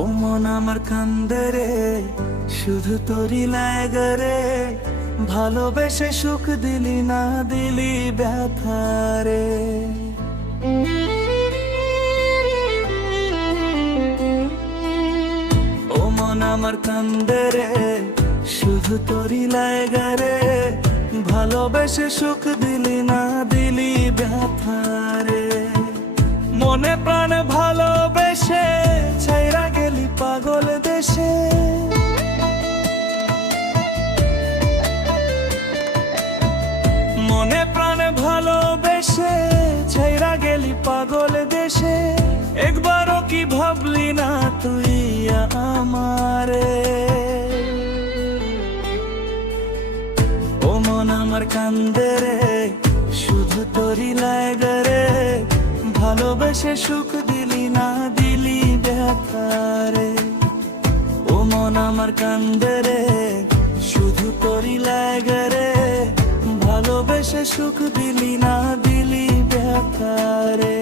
ও মন আমার কান্দে রে, শুধু তোরই লাগে রে। ভালোবেসে সুখ দিলি না, দিলি ব্যথা রে। ও মন আমার কান্দে রে, শুধু তোরই লাগে রে। ভালোবেসে সুখ দিলি না, দিলি ব্যথা রে। মনে প্রাণে ভালোবেসে ছাইরা গেলি পাগল দেশে। মনে প্রাণে ভালোবেসে ছাইরা গেলি পাগল দেশে। একবারও কি ভাবলি না তুই আমারে? ও মন আমার কান্দে রে, শুধু তোরই লাগে রে। ভালোবেসে সুখ দিলি না, দিলি ব্যথা রে। ও মন আমার কান্দে রে, শুধু তোরই লাগে রে। ভালোবেসে সুখ দিলি না, দিলি ব্যথা রে।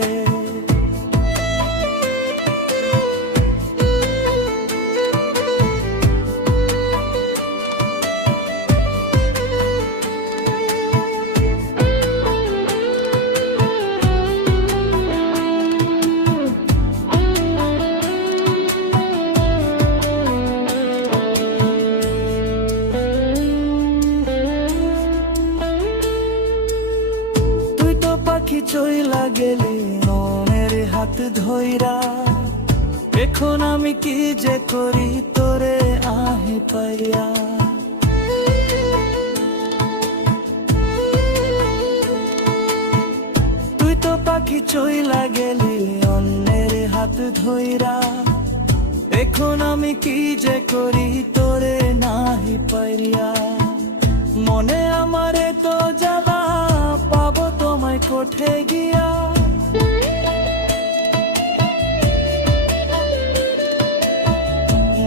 চইলা গেলি মনের হাত ধইরা। এখন আমি কি যে করি তোরে আহে পাইয়া। তুই তো পাখি চইলা গেলি অন্যের হাত ধইরা। এখন আমি কি যে করি তোরে নাহি পাইয়া। মনে আমারে তো জ্বালা, পাবো তোমায় কোঠে গিয়া।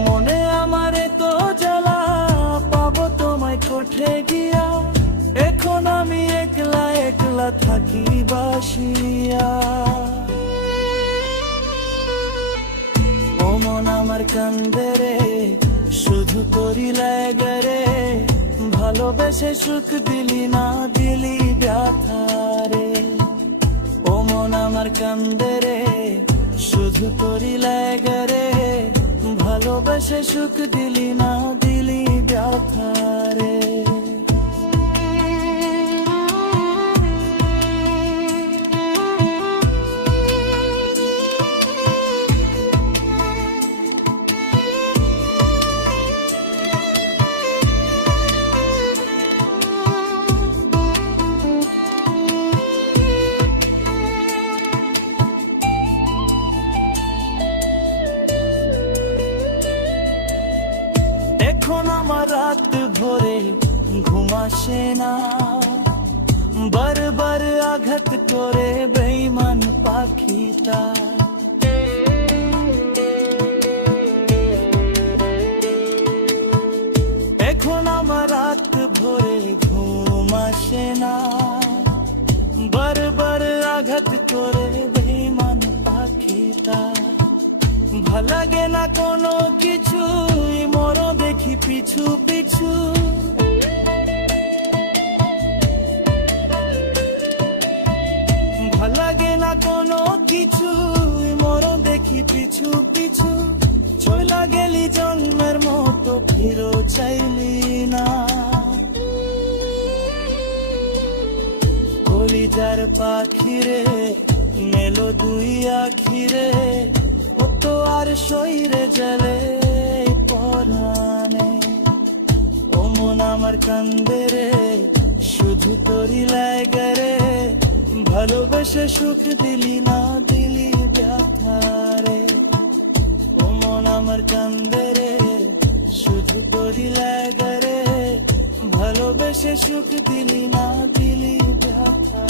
মনে আমারে তো জ্বালা, পাবো তোমায় কোঠে গিয়া। এখন আমি একলা একলা থাকি বাসিয়া। ও মন আমার কান্দে রে, শুধু তোরই লাগে রে। ভালোবেসে সুখ দিলি না, দিলি ব্যথা রে। ও মন আমার কান্দে রে, শুধু তোরই লাগে রে। ভালোবেসে সুখ দিলি না, দিলি ব্যথা রে। এখন আমার রাত ভরে ঘুম আসে না। বারবার আঘাত করে বেঈমান পাখিটা। এখন আমার রাত ভরে ঘুম আসে না। বারবার আঘাত করে বেঈমান পাখিটা। ভাল লাগে না কোনো কিছু, মরো দেখি পিছু পিছু। ভাল লাগে না কোনো কিছু, মরো দেখি পিছু পিছু। চইলা গেলি জন্মের মতো, ফিরো চাইলি না। কলিজার পাখিরে মেলো দুই আখিরে। ও তো আর শরীরে জলে পরানে। ও মন আমার কান্দে রে, শুধু তোরই লাগে রে। ভালোবেসে সুখ দিলি না, দিলি ব্যথা রে। ও মন আমার কান্দে রে, শুধু তোরই লাগে রে। ভালোবেসে সুখ দিলি না, দিলি ব্যথা।